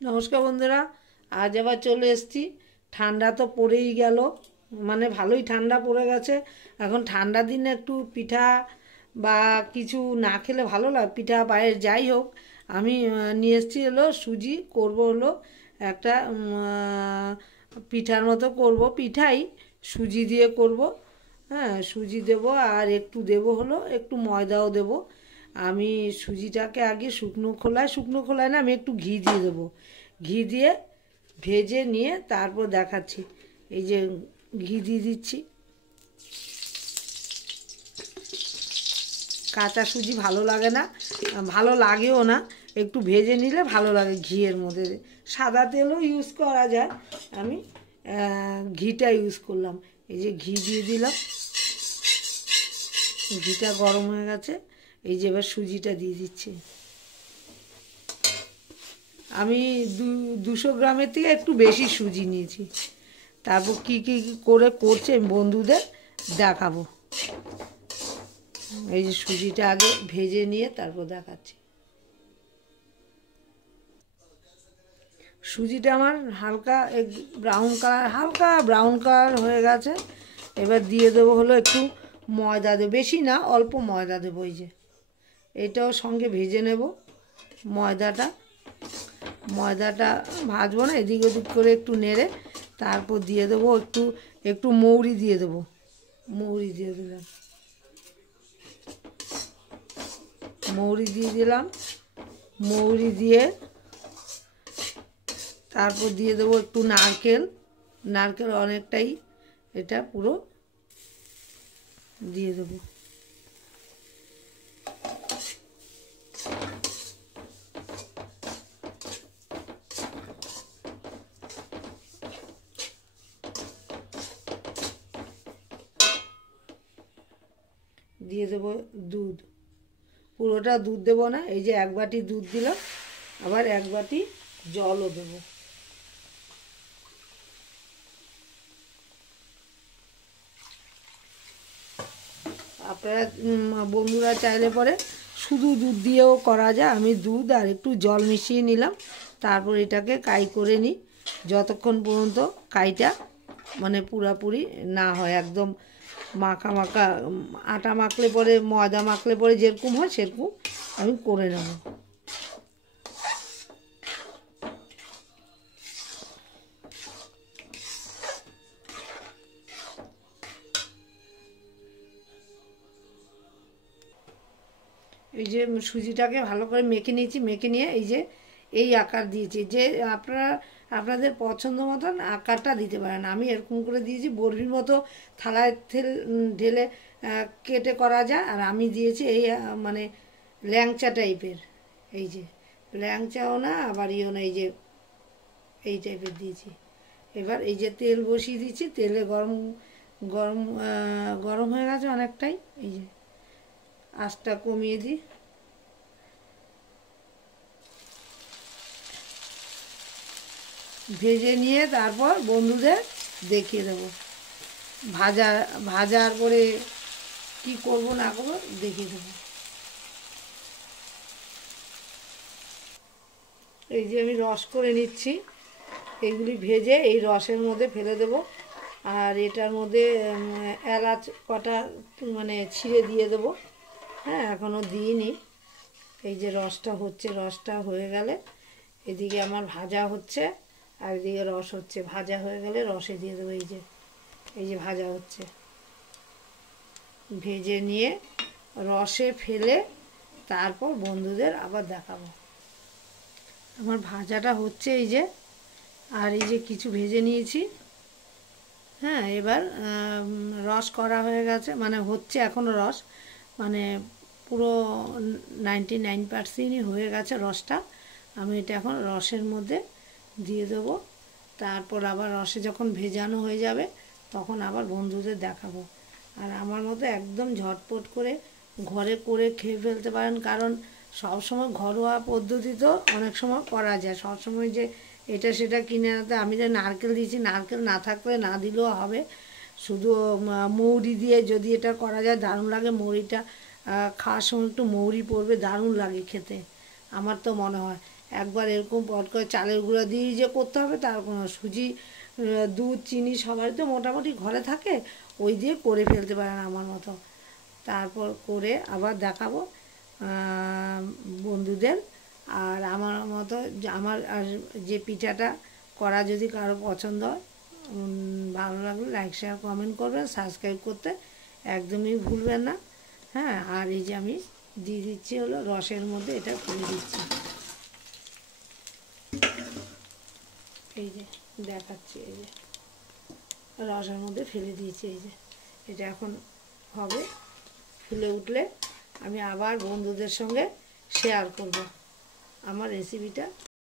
নমস্কার বন্ধুরা, আজ আবার চলে এসেছি। ঠান্ডা তো পড়েই গেল, মানে ভালোই ঠান্ডা পড়ে গেছে। এখন ঠান্ডার দিনে একটু পিঠা বা কিছু না খেলে ভালো লাগে, পিঠা পায়েস যাই হোক। আমি নিয়ে এসেছি হলো সুজি, করব হলো একটা পিঠার মতো করব, পিঠাই সুজি দিয়ে করব। হ্যাঁ, সুজি দেব আর একটু দেব হলো একটু ময়দাও দেব। আমি সুজিটাকে আগে শুকনো খোলায় না, আমি একটু ঘি দিয়ে দেবো। ঘি দিয়ে ভেজে নিয়ে তারপর দেখাচ্ছি। এই যে ঘি দিয়ে দিচ্ছি। কাঁচা সুজি ভালো লাগে না, ভালো লাগেও না। একটু ভেজে নিলে ভালো লাগে ঘিয়ের মধ্যে। সাদা তেলও ইউজ করা যায়, আমি ঘিটা ইউজ করলাম। এই যে ঘি দিয়ে দিলাম, ঘিটা গরম হয়ে গেছে। এই যে এবার সুজিটা দিয়ে দিচ্ছি। আমি 200 গ্রামের থেকে একটু বেশি সুজি নিয়েছি। তারপর কী কী করে করছে আমি বন্ধুদের দেখাবো। এই যে সুজিটা আগে ভেজে নিয়ে তারপর দেখাচ্ছি। সুজিটা আমার হালকা হালকা ব্রাউন কালার হয়ে গেছে। এবার দিয়ে দেবো হলো একটু ময়দা দেবো, বেশি না, অল্প ময়দা দেবো। এই যে এটাও সঙ্গে ভেজে নেব। ময়দাটা ময়দাটা ভাজবো না, এদিক ওদিক করে একটু নেড়ে তারপর দিয়ে দেবো একটু একটু মৌরি দিয়ে দেবো। মৌরি দিয়ে দিলাম, মৌরি দিয়ে দিলাম। মৌরি দিয়ে তারপর দিয়ে দেবো একটু নারকেল। নারকেল অনেকটাই, এটা পুরো দিয়ে দেবো। দিয়ে দেবো দুধ, পুরোটা দুধ দেবো না। এই যে 1 বাটি দুধ দিলাম, আবার 1 বাটি জলও দেবো। আপনারা বন্ধুরা চাইলে পরে শুধু দুধ দিয়েও করা যায়। আমি দুধ আর একটু জল মিশিয়ে নিলাম, তারপর এটাকে কাই করে নিই যতক্ষণ পর্যন্ত কাইটা মানে পুরাপুরি না হয়, একদম মাখা মাখা। আটা মাখলে পরে, ময়দা মাখলে পরে যেরকম হয় সেরকম আমি করে নেব। এই যে সুজিটাকে ভালো করে মেখে নিয়েছি, মেখে নিয়ে এই যে এই আকার দিয়েছি। যে আপনারা আপনাদের পছন্দ মতন আকারটা দিতে পারেন। আমি এরকম করে দিয়েছি, বরফির মতো থালায় ঢেলে কেটে করা যায়। আর আমি দিয়েছি এই মানে ল্যাংচা টাইপের। এই যে ল্যাংচাও না আবার ইও না, এই যে এই টাইপের দিয়েছি। এবার এই যে তেল বসিয়ে দিচ্ছি, তেলে গরম গরম গরম হয়ে গেছে অনেকটাই। এই যে আঁচটা কমিয়ে দিই। ভেজে নিয়ে তারপর বন্ধুদের দেখিয়ে দেবো। ভাজা ভাজার পরে কি করব না করবো দেখিয়ে দেবো। এই যে আমি রস করে নিচ্ছি, এইগুলি ভেজে এই রসের মধ্যে ফেলে দেব। আর এটার মধ্যে এলাচ কটা মানে ছিঁড়ে দিয়ে দেবো। হ্যাঁ, এখনও দিইনি। এই যে রসটা হচ্ছে, রসটা হয়ে গেলে এদিকে আমার ভাজা হচ্ছে আর এদিকে রস হচ্ছে। ভাজা হয়ে গেলে রসে দিয়ে দেবো। এই যে এই যে ভাজা হচ্ছে, ভেজে নিয়ে রসে ফেলে তারপর বন্ধুদের আবার দেখাবো। আমার ভাজাটা হচ্ছে এই যে, আর এই যে কিছু ভেজে নিয়েছি। হ্যাঁ, এবার রস করা হয়ে গেছে, মানে হচ্ছে এখনও রস, মানে পুরো 99% হয়ে গেছে রসটা। আমি এটা এখন রসের মধ্যে দিয়ে দেবো। তারপর আবার রসে যখন ভেজানো হয়ে যাবে তখন আবার বন্ধুদের দেখাবো। আর আমার মতো একদম ঝটপট করে ঘরে করে খেয়ে ফেলতে পারেন, কারণ সবসময় ঘরোয়া পদ্ধতিতেও অনেক সময় করা যায়। সবসময় যে এটা সেটা কিনে আনতে, আমি যে নারকেল দিয়েছি, নারকেল না থাকলে না দিলেও হবে। শুধু মৌরি দিয়ে যদি এটা করা যায় দারুণ লাগে। মৌরিটা খাওয়ার সময় একটু মৌরি পড়বে, দারুণ লাগে খেতে, আমার তো মনে হয়। একবার এরকম পট করে চালের গুঁড়া দিয়ে যে করতে হবে তার কোনো সুজি, দুধ, চিনি সবারই তো মোটামুটি ঘরে থাকে, ওই দিয়ে করে ফেলতে পারেন আমার মতো। তারপর করে আবার দেখাবো বন্ধুদের। আর আমার মতো আমার আর যে পিঠাটা করা যদি কারো পছন্দ হয়, ভালো লাগলে লাইক শেয়ার কমেন্ট করবেন, সাবস্ক্রাইব করতে একদমই ভুলবেন না। হ্যাঁ, আর এই যে আমি দিয়ে দিচ্ছি হলো রসের মধ্যে এটা ফেলে দিচ্ছি, এই যে দেখাচ্ছি, এই যে রসের মধ্যে ফেলে দিয়েছি। এই যে এটা এখন হবে, ফুলে উঠলে আমি আবার বন্ধুদের সঙ্গে শেয়ার করব আমার রেসিপিটা।